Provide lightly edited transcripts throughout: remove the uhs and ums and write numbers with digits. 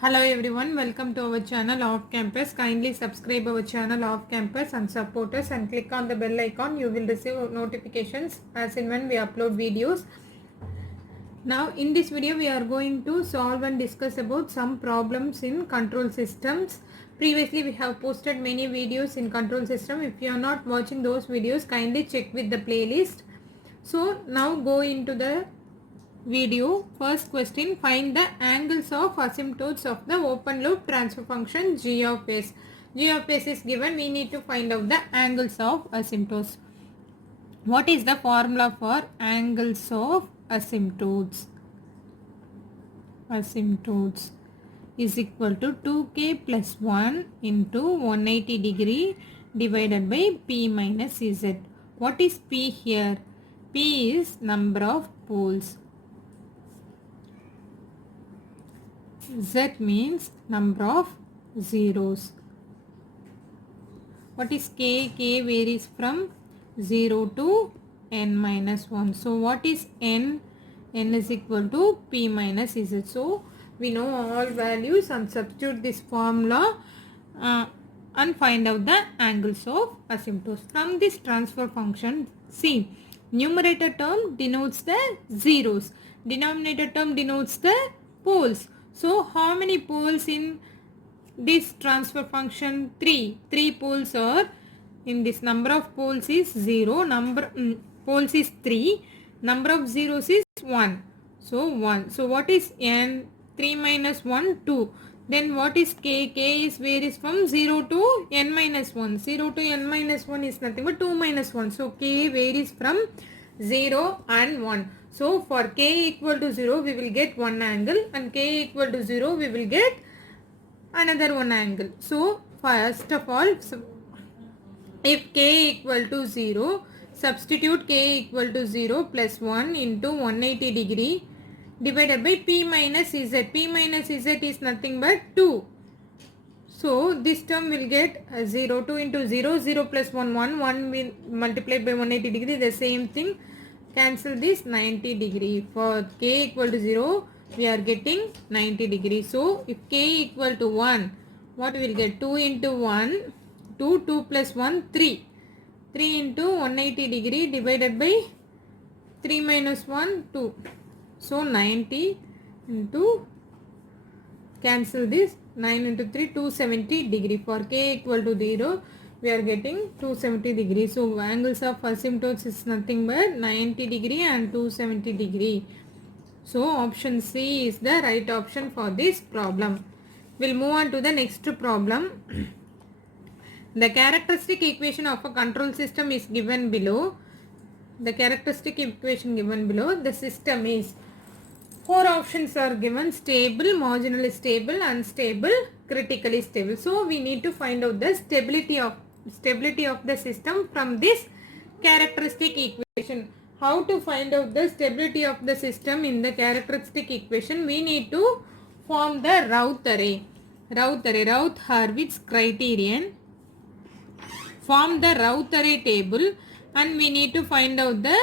Hello everyone, welcome to our channel Off Campus. Kindly subscribe our channel Off Campus and support us and click on the bell icon. You will receive notifications as and when we upload videos. Now in this video we are going to solve and discuss about some problems in control systems. Previously we have posted many videos in control system. If you are not watching those videos, kindly check with the playlist. So now go into the video. First question, find the angles of asymptotes of the open loop transfer function g of s. G of s is given, we need to find out the angles of asymptotes. What is the formula for angles of asymptotes? Asymptotes is equal to 2k plus 1 into 180 degree divided by p minus z. What is p here? P is number of poles. Z means number of zeros. What is K? K varies from 0 to n minus 1. So what is n? N is equal to P minus Z. So we know all values and substitute this formula and find out the angles of asymptotes. From this transfer function, see, numerator term denotes the zeros. Denominator term denotes the poles. So how many poles in this transfer function? 3. 3 poles are in this. Number of poles is 0. Poles is 3. Number of zeros is 1. So 1. So what is n? 3 minus 1, 2. Then what is k? K is varies from 0 to n minus 1. 0 to n minus 1 is nothing but 2 minus 1. So k varies from 0 and 1. So for k equal to 0 we will get one angle, and k equal to 0 we will get another one angle. So first of all, if k equal to 0, substitute k equal to 0 plus 1 into 180 degree divided by p minus z. P minus z is nothing but 2. So this term will get 0. 2 into 0, 0 plus 1, 1. 1 will multiply by 180 degree, the same thing. Cancel this 90 degree. For k equal to 0, we are getting 90 degree. So if k equal to 1, what we will get? 2 into 1, 2, 2 plus 1, 3. 3 into 180 degree divided by 3 minus 1, 2. So 90 into, cancel this, 9 into 3, 270 degree. For k equal to 0, we are getting 270 degree. So angles of asymptotes is nothing but 90 degree and 270 degree. So option C is the right option for this problem. We'll move on to the next problem. The characteristic equation of a control system is given below. The characteristic equation given below. The system is, 4 options are given: stable, marginally stable, unstable, critically stable. So we need to find out the stability of the system from this characteristic equation. How to find out the stability of the system in the characteristic equation? We need to form the Routh array. Routh-Hurwitz criterion. Form the Routh array table and we need to find out the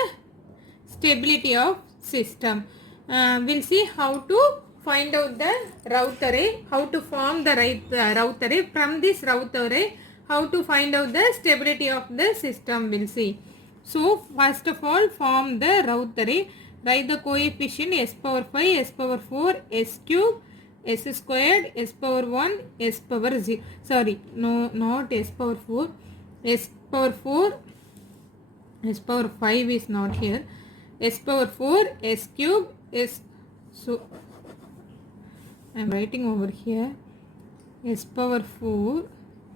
stability of system. We'll see how to find out the Routh array, how to form the Routh array. From this Routh array, how to find out the stability of the system, we'll see. So first of all, form the Routh array. Write the coefficient s power 5, s power 4, s cube, s squared, s power 1, s power 0. Sorry, no, not s power 4. S power 4, s power 5 is not here. S power 4, s cube, s, so I am writing over here, s power 4,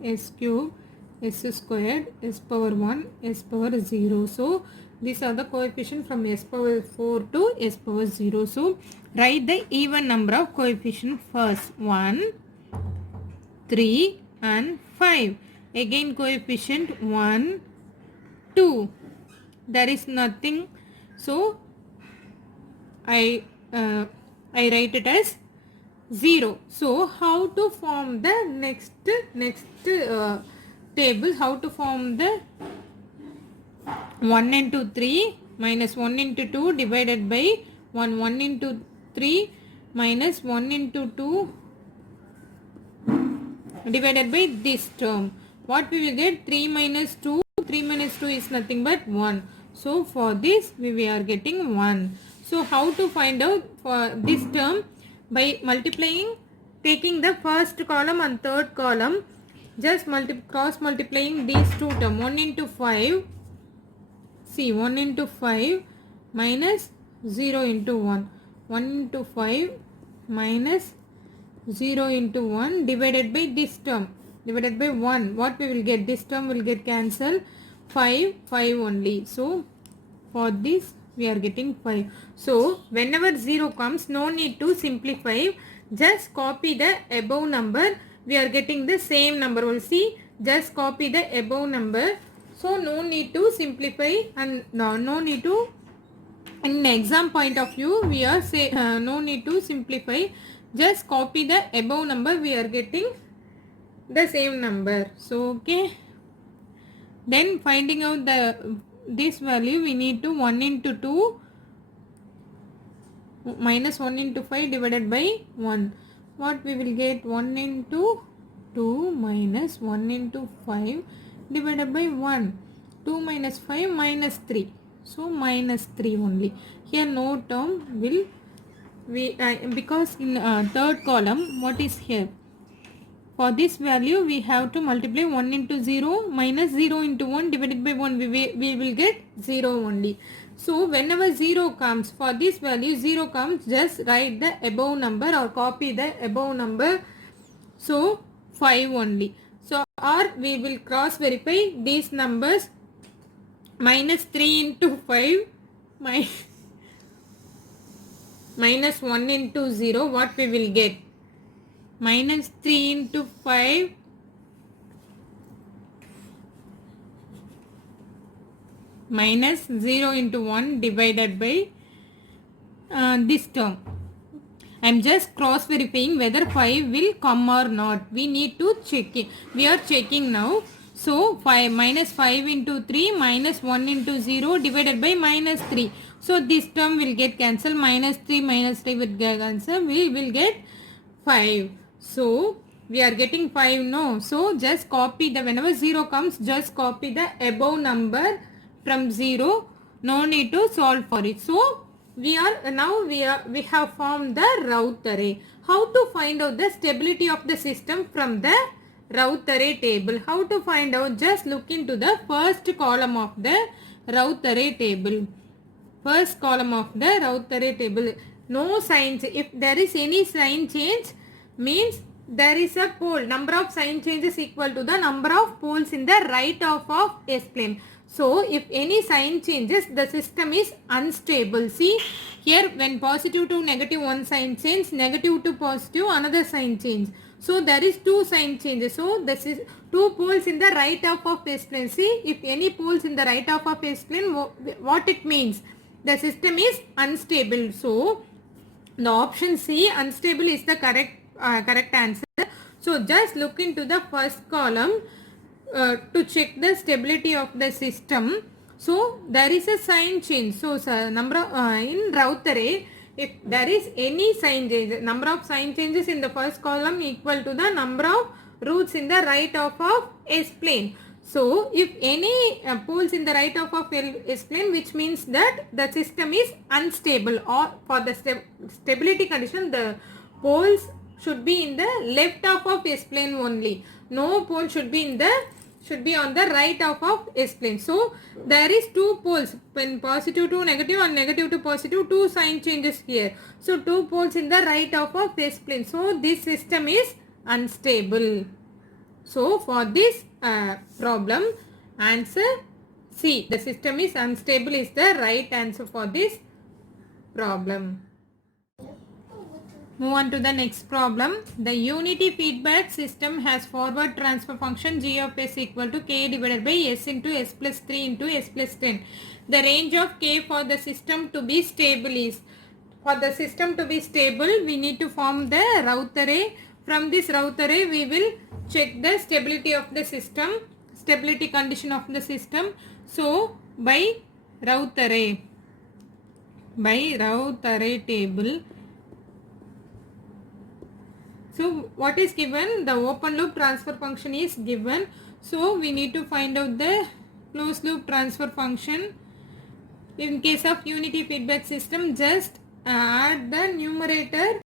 s cube, s squared, s power 1, s power 0. So these are the coefficients from s power 4 to s power 0. So write the even number of coefficients first. 1, 3 and 5. Again coefficient 1, 2. There is nothing. So I write it as 0. So how to form the next table? How to form the 1 into 3 minus 1 into 2 divided by 1 into 3 minus 1 into 2 divided by this term. What we will get? 3 minus 2. 3 minus 2 is nothing but 1. So for this we are getting 1. So how to find out for this term? By multiplying, taking the first column and third column, just cross multiplying these two terms. 1 into 5. See, 1 into 5 minus 0 into 1. 1 into 5 minus 0 into 1 divided by this term, divided by 1. What we will get? This term will get cancelled. 5 only. So for this we are getting 5. So whenever 0 comes, no need to simplify. Just copy the above number. We are getting the same number. We'll see. Just copy the above number. So no need to simplify and no need to, in exam point of view, we are say no need to simplify. Just copy the above number. We are getting the same number. So okay. Then finding out this value, we need to 1 into 2 minus 1 into 5 divided by 1. What we will get? 1 into 2 minus 1 into 5 divided by 1. 2 minus 5 minus 3. So minus 3 only. Here no term will because in third column, what is here? For this value we have to multiply 1 into 0 minus 0 into 1 divided by 1. We will get 0 only. So whenever 0 comes, for this value 0 comes, just write the above number or copy the above number. So 5 only. So or we will cross verify these numbers. Minus 3 into 5 minus 1 into 0. What we will get? Minus 3 into 5 minus 0 into 1 divided by this term. I am just cross verifying whether 5 will come or not. We need to check it. We are checking now. So 5 minus 5 into 3 minus 1 into 0 divided by minus 3. So this term will get cancelled. Minus 3 will get cancelled. We will get 5. So we are getting 5 no. So just copy the, whenever 0 comes, just copy the above number from 0. No need to solve for it. So we have formed the Raut array. How to find out the stability of the system from the Raut array table? How to find out? Just look into the first column of the Raut array table. First column of the Raut array table. No signs. If there is any sign change, means there is a pole. Number of sign changes equal to the number of poles in the right half of S-plane. So if any sign changes, the system is unstable. See here, when positive to negative one sign change, negative to positive another sign change. So there is two sign changes. So this is two poles in the right half of S-plane. See, if any poles in the right half of S-plane, what it means? The system is unstable. So the option C, unstable, is the correct answer. So just look into the first column to check the stability of the system. So there is a sign change. So number in Raut array, if there is any sign change, number of sign changes in the first column equal to the number of roots in the right half of S-plane. So if any poles in the right half of S-plane, which means that the system is unstable, or for the stability condition, the poles should be in the left half of S-plane only. No pole should be on the right half of S-plane. So there is two poles, when positive to negative and negative to positive, two sign changes here. So two poles in the right half of S-plane. So this system is unstable. So for this problem, answer C, the system is unstable, is the right answer for this problem. Move on to the next problem. The unity feedback system has forward transfer function g of s equal to k divided by s into s plus 3 into s plus 10. The range of k for the system to be stable is, for the system to be stable, we need to form the Raut array. From this Raut array, we will check the stability of the system, stability condition of the system. So by Raut array table, So what is given? The open loop transfer function is given. So we need to find out the closed loop transfer function. In case of unity feedback system, just add the numerator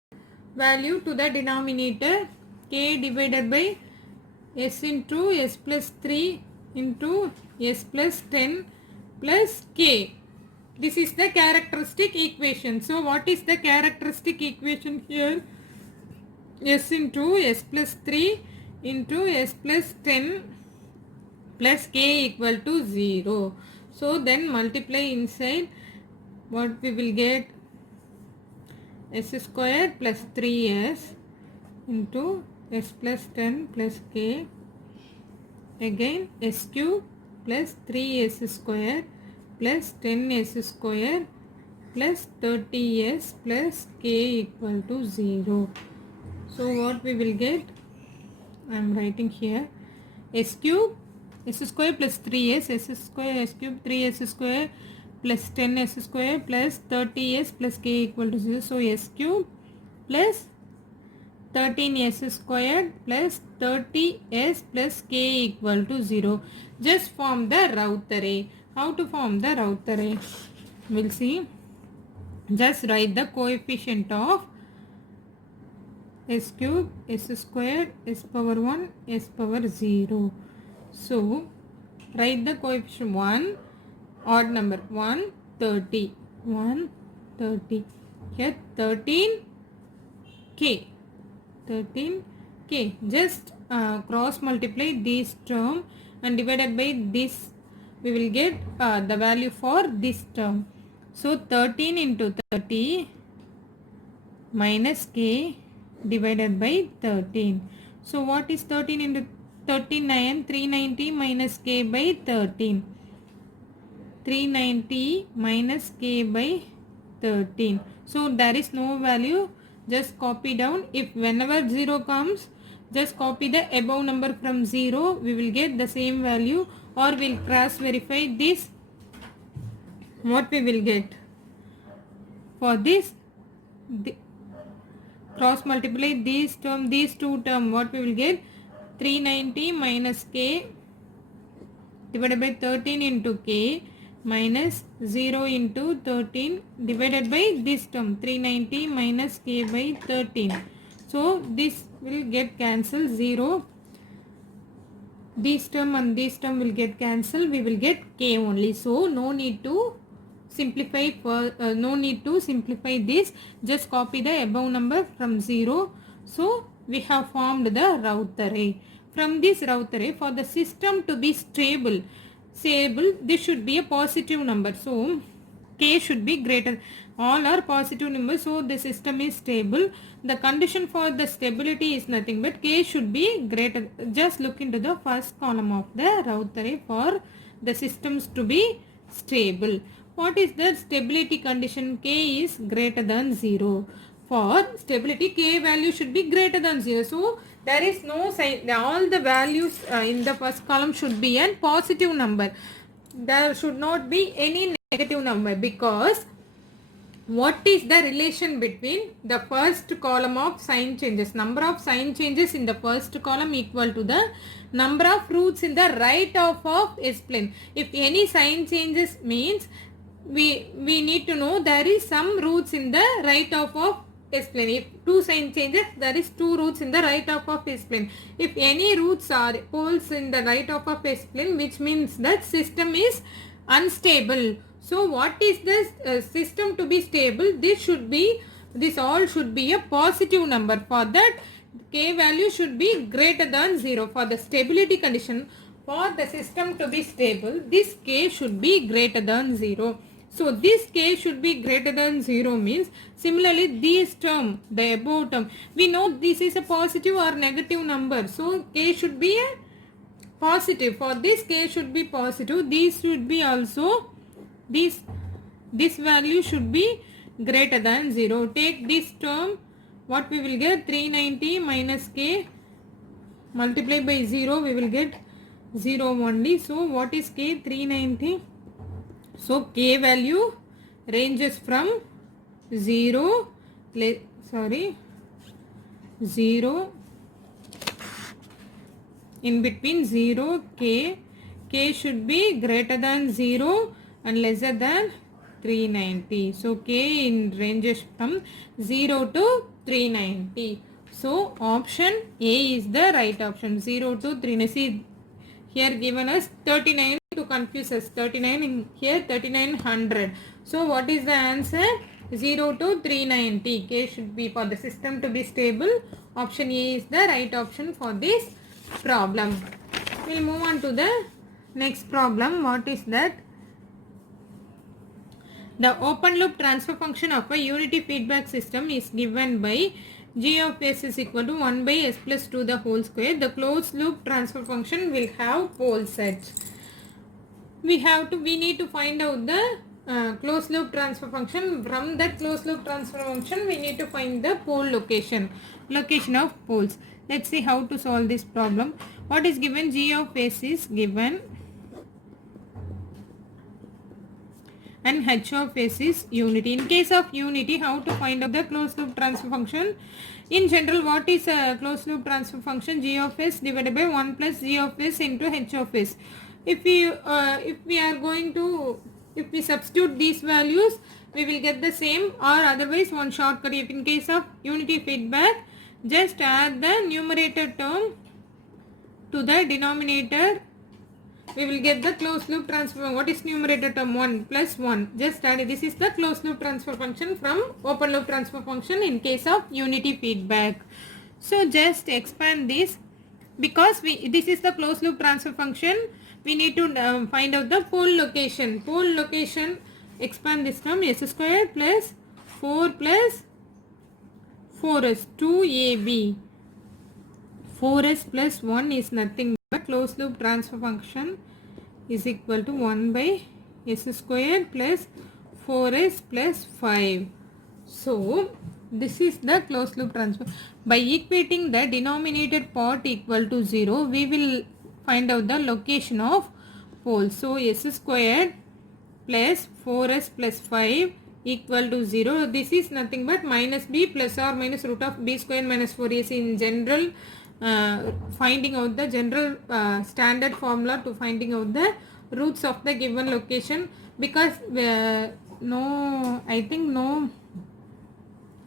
value to the denominator, k divided by s into s plus 3 into s plus 10 plus k. This is the characteristic equation. So what is the characteristic equation here? S into s plus 3 into s plus 10 plus k equal to 0. So then multiply inside, what we will get? S square plus 3s into s plus 10 plus k, again s cube plus 3s square plus 10s square plus 30s plus k equal to 0. So what we will get? I am writing here s cube s square plus 3s s square s cube 3s square plus 10s square plus 30s plus k equal to 0. So s cube plus 13s squared plus 30s plus k equal to 0. Just form the Routh array. How to form the Routh array? We'll see. Just write the coefficient of s cube, s squared, s power 1, s power 0. So write the coefficient 1, odd number 1, 30. 1, 30. Here 13 k. 13k. Just cross multiply this term and divided by this, we will get the value for this term. So 13 into 30 minus k divided by 13. So what is 13 into 39? 390 minus k by 13. 390 minus k by 13. So there is no value. Just copy down. If whenever 0 comes, just copy the above number from 0. We will get the same value, or we'll cross verify this. What we will get? For this, cross multiply these two term, what we will get? 390 minus k divided by 13 into k minus 0 into 13 divided by this term 390 minus k by 13. So this will get cancelled, 0. This term and this term will get cancelled. We will get k only. So no need to simplify this. Just copy the above number from 0. So we have formed the Routh array. From this Routh array, for the system to be stable, this should be a positive number. So k should be greater. All are positive numbers, so the system is stable. The condition for the stability is nothing but k should be greater. Just look into the first column of the Routh array for the systems to be stable. What is the stability condition? K is greater than 0. For stability, k value should be greater than 0. So there is no sign. All the values in the first column should be a positive number. There should not be any negative number, because what is the relation between the first column of sign changes? Number of sign changes in the first column equal to the number of roots in the right half of S-plane. If any sign changes means we need to know there is some roots in the right half of S-plane. If two sign changes, there is two roots in the right half of S-plane. If any roots are poles in the right half of S-plane, which means that system is unstable. So what is this system to be stable? This all should be a positive number. For that, k value should be greater than 0. For the stability condition, for the system to be stable, this k should be greater than 0. So this k should be greater than 0 means, similarly this term, the above term, we know this is a positive or negative number. So k should be a positive. For this, k should be positive. This should be also, this value should be greater than 0. Take this term, what we will get? 390 minus k multiply by 0, we will get 0 only. So what is k? 390. So k value ranges from 0 0 in between 0 k, k should be greater than 0 and lesser than 390. So k in ranges from 0 to 390. So option A is the right option, 0 to 390. See, here given us 39 to confuse us, 39 in here 3900. So what is the answer? 0 to 390. K should be for the system to be stable. Option A is the right option for this problem. We'll move on to the next problem. What is that? The open loop transfer function of a unity feedback system is given by g of s is equal to 1 by s plus 2 the whole square. The closed loop transfer function will have pole sets. We need to find out the closed loop transfer function. From that closed loop transfer function, we need to find the pole location of poles. Let's see how to solve this problem. What is given? G of s is given and h of s is unity. In case of unity, how to find out the closed loop transfer function? In general, what is a closed loop transfer function? G of s divided by 1 plus g of s into h of s. If we substitute these values, we will get the same, or otherwise one shortcut. If in case of unity feedback, just add the numerator term to the denominator, we will get the closed loop transfer. What is numerator term? 1 plus 1. Just add it. This is the closed loop transfer function from open loop transfer function in case of unity feedback. So just expand this, because this is the closed loop transfer function. We need to find out the pole location. Pole location, expand this term, s square plus 4s 2ab. 4s plus 1 is nothing but closed loop transfer function is equal to 1 by s square plus 4s plus 5. So this is the closed loop transfer. By equating the denominator part equal to 0, we will find out the location of poles. So s squared plus 4s plus 5 equal to 0. This is nothing but minus b plus or minus root of b square minus 4ac. In general, finding out the general standard formula to finding out the roots of the given location, because no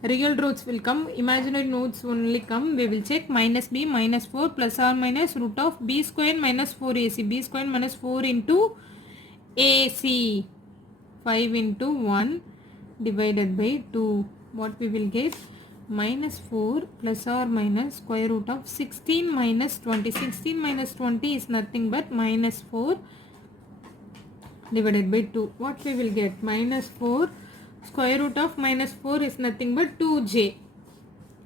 real roots will come, imaginary roots only come. We will check minus b minus 4 plus or minus root of b square minus 4ac. B square minus 4 into ac. 5 into 1 divided by 2. What we will get? Minus 4 plus or minus square root of 16 minus 20. 16 minus 20 is nothing but minus 4 divided by 2. What we will get? Minus 4 square root of minus 4 is nothing but 2j.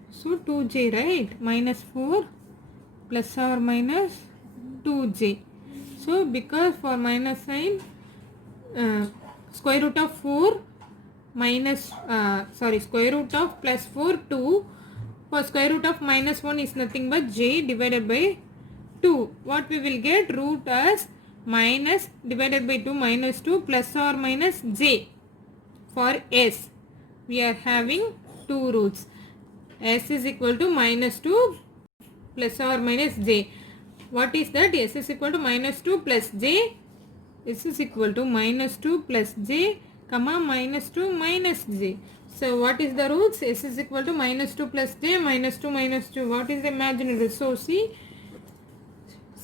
So 2j, right? Minus 4 plus or minus 2j. So because for minus sign, square root of 4 minus square root of plus 4 2. For square root of minus 1 is nothing but j divided by 2. What we will get? Root as minus divided by 2 minus 2 plus or minus j. For s, we are having two roots. S is equal to minus 2 plus or minus j. What is that? S is equal to minus 2 plus j. S is equal to minus 2 plus j comma minus 2 minus j. So what is the roots? S is equal to minus 2 plus j minus 2 minus 2. What is the imaginary? So C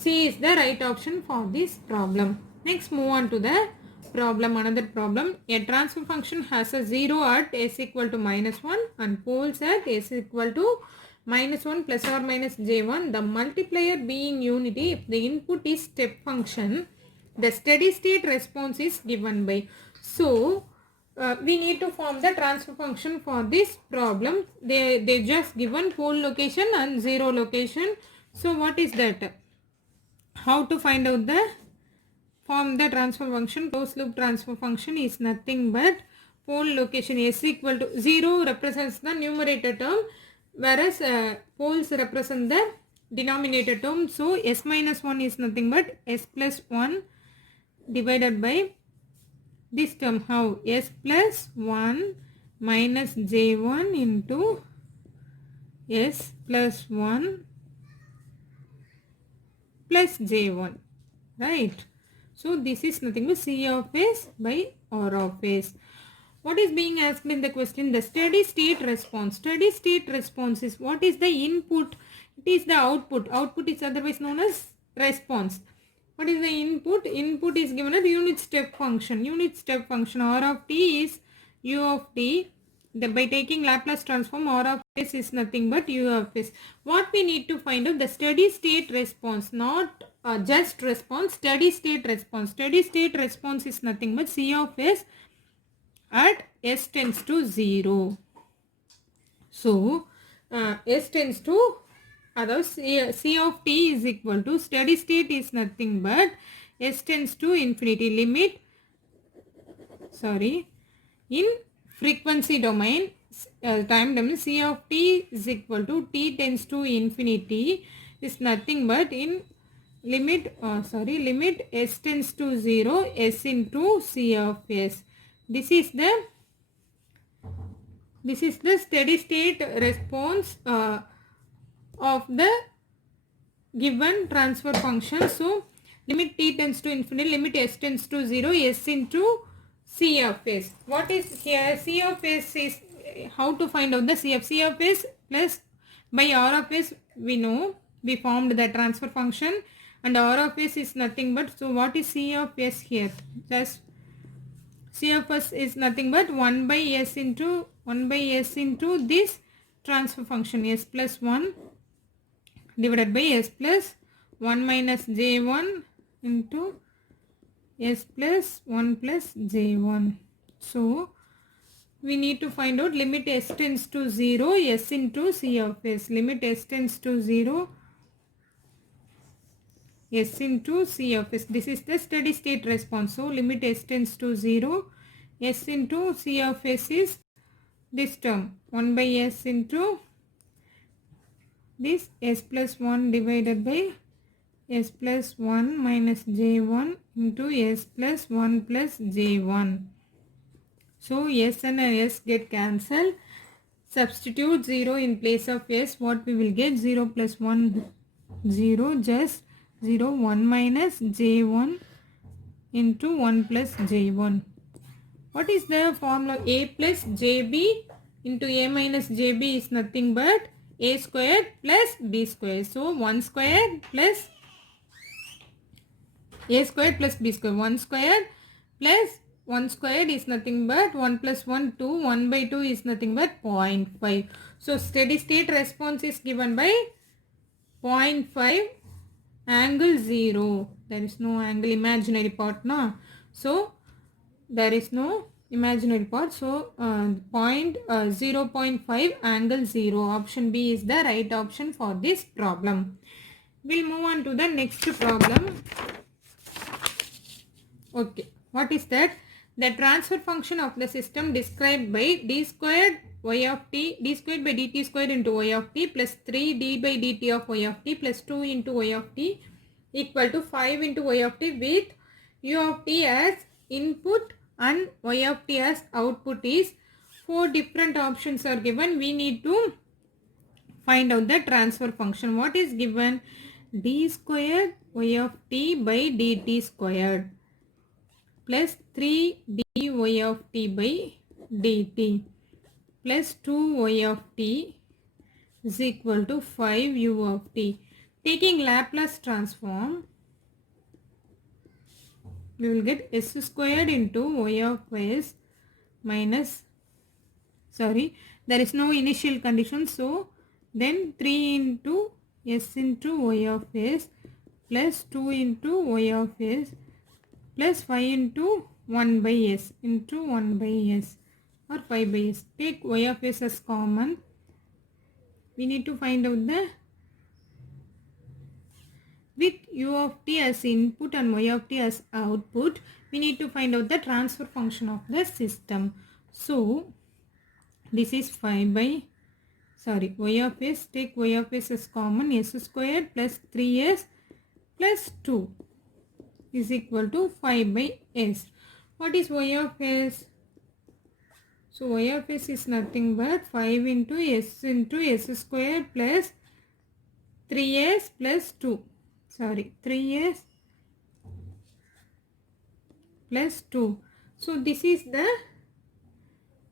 is the right option for this problem. Next, move on to the problem. Another problem. A transfer function has a 0 at s equal to minus 1 and poles at s equal to minus 1 plus or minus j1. The multiplier being unity, if the input is step function, the steady state response is given by. So we need to form the transfer function for this problem. They just given pole location and 0 location. So what is that? How to find out the form the transfer function? Closed loop transfer function is nothing but pole location. S equal to 0 represents the numerator term, whereas poles represent the denominator term. So s minus 1 is nothing but s plus 1 divided by this term. How? S plus 1 minus j1 into s plus 1 plus j1, right? So this is nothing but C of s by R of s. What is being asked in the question? The steady state response. Steady state response is what is the input? It is the output. Output is otherwise known as response. What is the input? Input is given as unit step function. Unit step function R of t is u of t. By taking Laplace transform, R of s is nothing but u of s. What we need to find out? The steady state response, not just response, steady state response. Steady state response is nothing but C of s at s tends to 0. So, s tends to, C of t is equal to steady state is nothing but s tends to infinity limit, in frequency domain, time domain, C of t is equal to t tends to infinity is nothing but in limit s tends to 0, s into C of s. This is the steady state response of the given transfer function. So limit t tends to infinity, limit s tends to 0, s into C of s. What is here? C of s is how to find out the C of s plus by R of s. We know we formed the transfer function and R of s is nothing but, so what is C of s here? Just C of s is nothing but 1 by s into this transfer function s plus 1 divided by s plus 1 minus j1 into s plus 1 plus j1. So we need to find out limit s tends to 0, s into C of s. Limit s tends to 0, s into C of s. This is the steady state response. So limit s tends to 0, s into C of s is this term 1 by s into this s plus 1 divided by s plus 1 minus j1 into s plus 1 plus j1. So s and s get cancelled. Substitute 0 in place of s. What we will get? 0 plus 1 0, just 0, 1 minus j1 into 1 plus j1. What is the formula? A plus jb into a minus jb is nothing but a squared plus b squared. So 1 squared plus a squared plus b squared. 1 squared plus 1 squared is nothing but 1 plus 1 2. 1 by 2 is nothing but 0.5. So steady state response is given by 0.5 angle 0. There is no angle imaginary part now. So there is no imaginary part. So 0.5 angle 0. Option B is the right option for this problem. We'll move on to the next problem. Okay, what is that? The transfer function of the system described by d squared y of t, d squared by dt squared into y of t plus 3d by dt of y of t plus 2 into y of t equal to 5 into y of t with u of t as input and y of t as output is 4 different options are given. We need to find out the transfer function. What is given? D squared y of t by dt squared plus 3 dy of t by dt plus 2y of t is equal to 5 u of t. Taking Laplace transform, we will get s squared into y of s minus, there is no initial condition, so then 3 into s into y of s plus 2 into y of s plus 5 into 1 by s into 1 by s or 5 by s. Take y of s as common. We need to find out the, with u of t as input and y of t as output, we need to find out the transfer function of the system. So this is 5 by, y of s, take y of s as common, s squared plus 3s plus 2 is equal to 5 by s. What is y of s? So y of s is nothing but 5 into s square plus 3s plus 2. Sorry, 3s plus 2. So this is the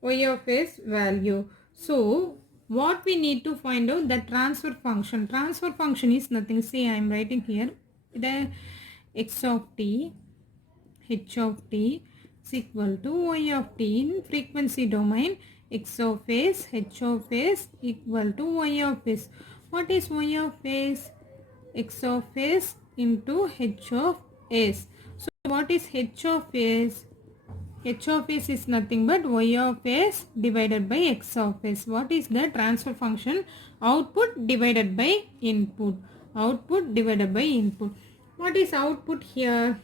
y of s value. So what we need to find out, the transfer function. Transfer function is nothing. See, I am writing here the x of t, h of t is equal to y of t in frequency domain. X of s, h of s equal to y of s. What is y of s? X of s into h of s. So what is h of s? H of s is nothing but y of s divided by x of s. What is the transfer function? Output divided by input. Output divided by input. What is output here?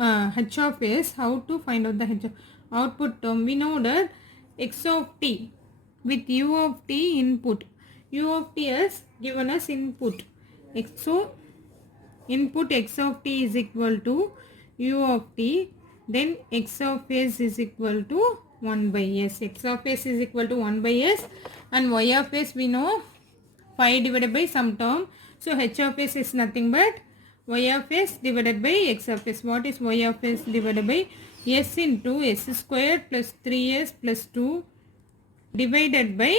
H of s. How to find out the h of output term? We know that x of t with u of t input. U of t has given us input. So input x of t is equal to u of t, then x of s is equal to 1 by s. X of s is equal to 1 by s, and y of s we know 5 divided by some term. So h of s is nothing but y of s divided by x of s. What is y of s divided by? S into s square plus 3s plus 2 divided by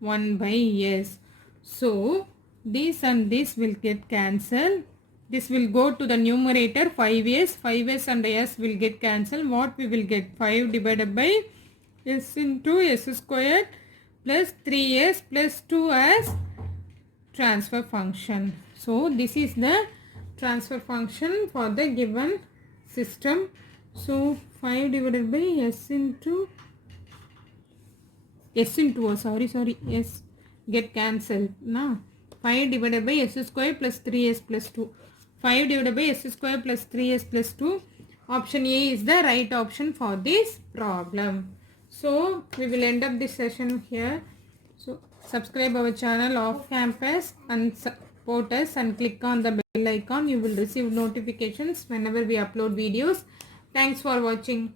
1 by s. So this and this will get cancelled. This will go to the numerator 5s. 5s and s will get cancelled. What we will get? 5 divided by s into s squared plus 3s plus 2 as transfer function. So this is the transfer function for the given system. So 5 divided by s into s get cancelled now. 5 divided by s square plus 3s plus 2. 5 divided by s square plus 3s plus 2. Option A is the right option for this problem. So we will end up this session here. So subscribe our channel Off Campus and support us and click on the bell icon. You will receive notifications whenever we upload videos. Thanks for watching.